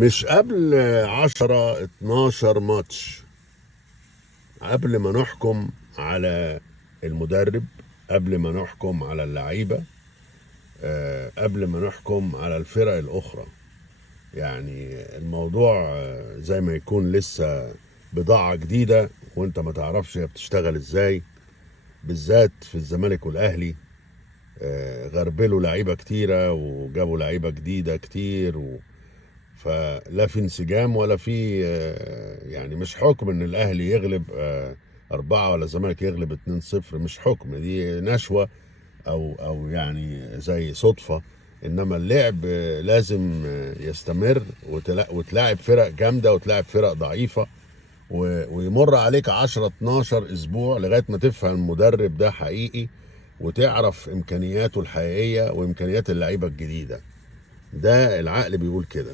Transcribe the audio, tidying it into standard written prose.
مش قبل 10 12 ماتش، قبل ما نحكم على المدرب، قبل ما نحكم على اللعيبة، قبل ما نحكم على الفرق الأخرى. يعني الموضوع زي ما يكون لسه بضاعة جديدة وانت ما تعرفش هي بتشتغل ازاي، بالذات في الزمالك والأهلي. غربلوا لعيبة كتيرة وجابوا لعيبة جديدة كتير فلا في انسجام ولا في يعني مش حكم ان الاهلي يغلب 4 ولا الزمالك يغلب 2-0، مش حكم، دي نشوة او يعني زي صدفة. انما اللعب لازم يستمر، وتلاعب فرق جامدة وتلاعب فرق ضعيفة، ويمر عليك 10 12 اسبوع لغاية ما تفهم المدرب ده حقيقي، وتعرف امكانياته الحقيقية وامكانيات اللعيبة الجديدة. ده العقل بيقول كده.